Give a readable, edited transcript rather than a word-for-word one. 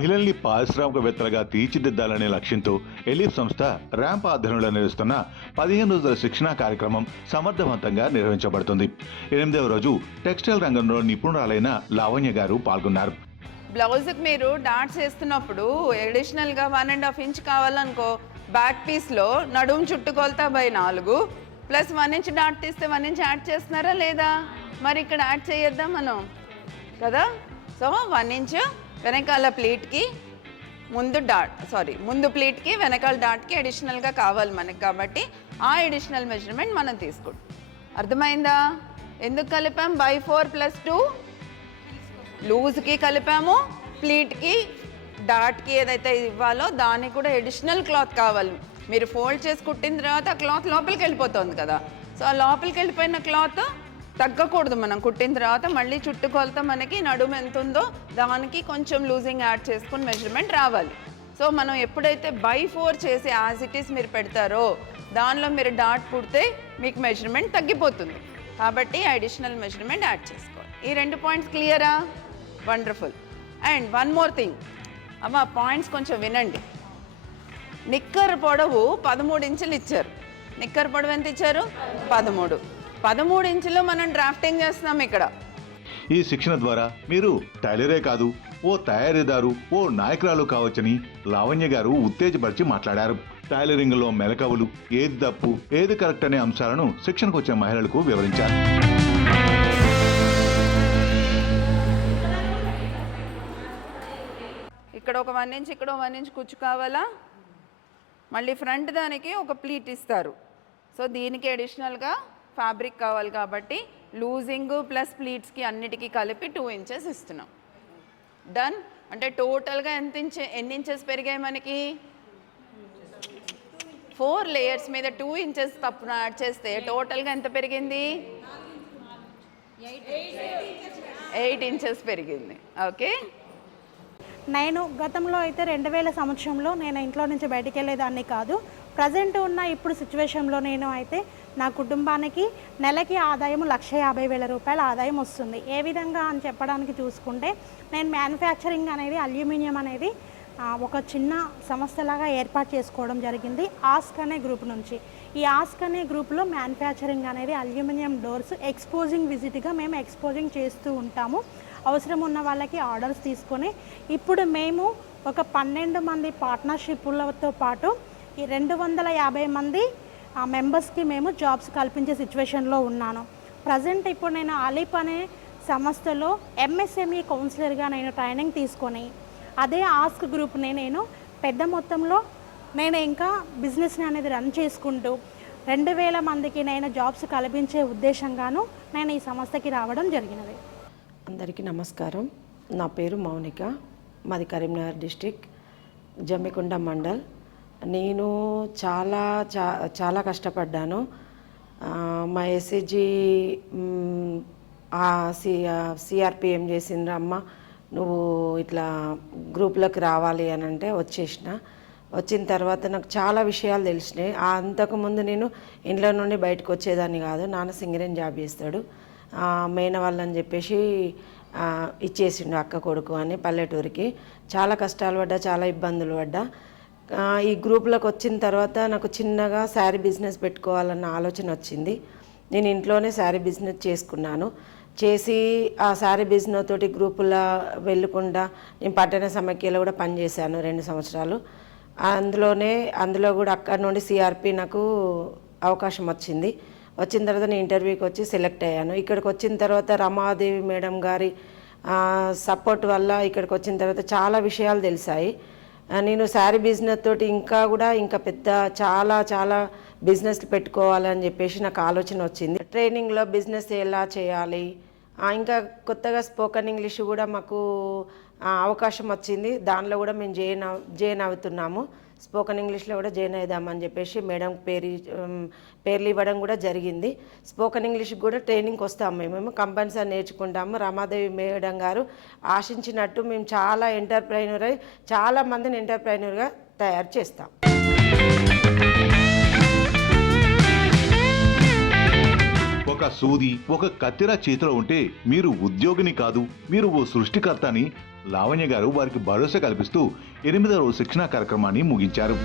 మహిళల్ని పారిశ్రామికవేత్తలుగా తీర్చిదిద్దాలనే లక్ష్యంతో ఎలిఫ్ సంస్థ ర్యాంప్ ఆధ్వర్యంలో నిర్వహిస్తున్న 15 రోజుల శిక్షణా కార్యక్రమం సమర్థవంతంగా నిర్వహించబడుతుంది. 8వ రోజు టెక్స్టైల్ రంగంలో నిపుణురాలైన లావణ్య గారు పాల్గొన్నారు. బ్లౌజ్కి మీరు డాట్స్ వేస్తున్నప్పుడు అడిషనల్గా 1.5 ఇంచ్ కావాలనుకో, బ్యాక్ పీస్లో నడుము చుట్టుకొలత బై 4 ప్లస్ 1 ఇంచ్ డాట్ తీస్తే 1 ఇంచ్ యాడ్ చేస్తున్నారా లేదా? మరి ఇక్కడ యాడ్ చేయొద్దా మనం కదా? సో 1 ఇంచ్ వెనకాల ప్లీట్కి ముందు ప్లీట్కి వెనకాల డాట్కి అడిషనల్గా కావాలి మనకి, కాబట్టి ఆ అడిషనల్ మెజర్మెంట్ మనం తీసుకుంటాం. అర్థమైందా? ఎందుకు కలిపాం? బై 4 + 2 లూజ్కి కలిపాము, ప్లీట్కి డాట్కి ఏదైతే ఇవ్వాలో దానికి కూడా అడిషనల్ క్లాత్ కావాలి. మీరు ఫోల్డ్ చేసి కుట్టిన తర్వాత ఆ క్లాత్ లోపలికి వెళ్ళిపోతుంది కదా, సో ఆ లోపలికి వెళ్ళిపోయిన క్లాత్ తగ్గకూడదు. మనం కుట్టిన తర్వాత మళ్ళీ చుట్టుకొలత మనకి నడుము ఎంత ఉందో దానికి కొంచెం లూజింగ్ యాడ్ చేసుకుని మెజర్మెంట్ రావాలి. సో మనం ఎప్పుడైతే బై 4 చేసి యాజ్ ఇట్ ఈస్ మీరు పెడతారో దానిలో మీరు డాట్ కుడితే మీకు మెజర్మెంట్ తగ్గిపోతుంది, కాబట్టి అడిషనల్ మెజర్మెంట్ యాడ్ చేసుకోవాలి. ఈ 2 పాయింట్స్ క్లియరా? Wonderful. And one more thing అమ్మా, పాయింట్స్ కొంచెం వినండి. నిక్కర్ పొడవు 13 ఇంచులు ఇచ్చారు. నిక్కర్ పొడవు ఎంత ఇచ్చారు? 13 ఇంచులు మనం డ్రాఫ్టింగ్ చేస్తున్నాం ఇక్కడ. ఈ శిక్షణ ద్వారా మీరు టైలరే కాదు, ఓ తయారీదారు, ఓ నాయకురాలు కావచ్చని లావణ్య గారు ఉత్తేజపరిచి మాట్లాడారు. టైలరింగ్లో మెలకువలు, ఏది తప్పు ఏది కరెక్ట్ అనే అంశాలను శిక్షణకు వచ్చే మహిళలకు వివరించారు. ఇక్కడ ఒక 1 ఇంచ్, ఇక్కడ 1 ఇంచ్ కుచ్చు కావాలా? మళ్ళీ ఫ్రంట్ దానికి ఒక ప్లీట్ ఇస్తారు. సో దీనికి అడిషనల్గా ఫ్యాబ్రిక్ కావాలి కాబట్టి లూజింగ్ ప్లస్ ప్లీట్స్కి అన్నిటికీ కలిపి 2 ఇంచెస్ ఇస్తున్నాం. డన్. అంటే టోటల్గా ఎన్ని ఇంచెస్ పెరిగాయి మనకి? 4 లేయర్స్ మీద 2 ఇంచెస్ తప్పున యాడ్ చేస్తే టోటల్గా ఎంత పెరిగింది? 8 ఇంచెస్ పెరిగింది. ఓకే. నేను గతంలో అయితే 2000 సంవత్సరంలో నేను ఇంట్లో నుంచి బయటికి వెళ్ళేదాన్ని కాదు. ప్రజెంట్ ఉన్న ఇప్పుడు సిచ్యువేషన్లో నేను అయితే నా కుటుంబానికి నెలకి ఆదాయం 1,50,000 రూపాయల ఆదాయం వస్తుంది. ఏ విధంగా అని చెప్పడానికి చూసుకుంటే, నేను మ్యానుఫ్యాక్చరింగ్ అనేది అల్యూమినియం అనేది ఒక చిన్న సంస్థలాగా ఏర్పాటు చేసుకోవడం జరిగింది ఆస్క్ అనే గ్రూప్ నుంచి. ఈ ఆస్క్ అనే గ్రూప్లో మ్యానుఫ్యాక్చరింగ్ అనేది అల్యూమినియం డోర్స్ ఎక్స్పోజింగ్ విజిట్గా మేము ఎక్స్పోజింగ్ చేస్తూ ఉంటాము. అవసరం ఉన్న వాళ్ళకి ఆర్డర్స్ తీసుకొని ఇప్పుడు మేము ఒక 12 మంది పార్ట్నర్షిప్లతో పాటు ఈ 250 మంది మెంబర్స్కి మేము జాబ్స్ కల్పించే సిచ్యువేషన్లో ఉన్నాను. ప్రజెంట్ ఇప్పుడు నేను అలీప్ అనే సంస్థలో ఎంఎస్ఎంఈ కౌన్సిలర్గా నేను ట్రైనింగ్ తీసుకొని అదే ఆస్క్ గ్రూప్ని నేను పెద్ద మొత్తంలో నేను ఇంకా బిజినెస్ని అనేది రన్ చేసుకుంటూ 2000 మందికి నేను జాబ్స్ కల్పించే ఉద్దేశంగాను నేను ఈ సంస్థకి రావడం జరిగినది. అందరికీ నమస్కారం. నా పేరు మౌనిక, మాది కరీంనగర్ డిస్టిక్, జమ్మికుంట మండల్. నేను చాలా కష్టపడ్డాను. మా ఎస్సీజీ సిఆర్పి ఏం చేసిండ్రు, అమ్మ నువ్వు ఇట్లా గ్రూప్లోకి రావాలి అని అంటే వచ్చిన తర్వాత నాకు చాలా విషయాలు తెలిసినాయి. అంతకుముందు నేను ఇంట్లో నుండి బయటకు వచ్చేదాన్ని కాదు. నాన్న సింగరేణి జాబ్ చేస్తాడు. మేన వాళ్ళని చెప్పేసి ఇచ్చేసిండు అక్క కొడుకు అని పల్లెటూరికి. చాలా కష్టాలు పడ్డా, చాలా ఇబ్బందులు పడ్డా. ఈ గ్రూప్లోకి వచ్చిన తర్వాత నాకు చిన్నగా శారీ బిజినెస్ పెట్టుకోవాలన్న ఆలోచన వచ్చింది. నేను ఇంట్లోనే శారీ బిజినెస్ చేసుకున్నాను. చేసి ఆ శారీ బిజినెస్ తోటి గ్రూపులో వెళ్ళకుండా నేను పట్టణ సమైక్యలో కూడా పనిచేశాను 2 సంవత్సరాలు. అందులో కూడా అక్కడి నుండి సిఆర్పి నాకు అవకాశం వచ్చింది. వచ్చిన తర్వాత నేను ఇంటర్వ్యూకి వచ్చి సెలెక్ట్ అయ్యాను. ఇక్కడికి వచ్చిన తర్వాత రమాదేవి మేడం గారి సపోర్ట్ వల్ల ఇక్కడికి వచ్చిన తర్వాత చాలా విషయాలు తెలిసాయి. నేను శారీ బిజినెస్ తోటి ఇంకా పెద్ద చాలా బిజినెస్లు పెట్టుకోవాలని చెప్పేసి నాకు ఆలోచన వచ్చింది. ట్రైనింగ్లో బిజినెస్ ఎలా చేయాలి, ఇంకా కొత్తగా స్పోకెన్ ఇంగ్లీష్ కూడా మాకు అవకాశం వచ్చింది. దానిలో కూడా మేము జాయిన్ అవుతున్నాము. స్పోకెన్ ఇంగ్లీష్లో కూడా జాయిన్ అవుదామని చెప్పేసి మేడం పేర్లు ఇవ్వడం కూడా జరిగింది. స్పోకెన్ ఇంగ్లీష్కి కూడా ట్రైనింగ్కి వస్తాము. మేము కంపల్సరీ నేర్చుకుంటాము. రమాదేవి మేడం గారు ఆశించినట్టు మేము చాలా మందిని ఎంటర్ప్రైనర్గా తయారు చేస్తాం. ఒక సూది ఒక కత్తెర చేతిలో ఉంటే మీరు ఉద్యోగిని కాదు, మీరు ఓ సృష్టికర్త అని లావణ్య గారు వారికి భరోసా కల్పిస్తూ 8వ రోజు శిక్షణా కార్యక్రమాన్ని ముగించారు.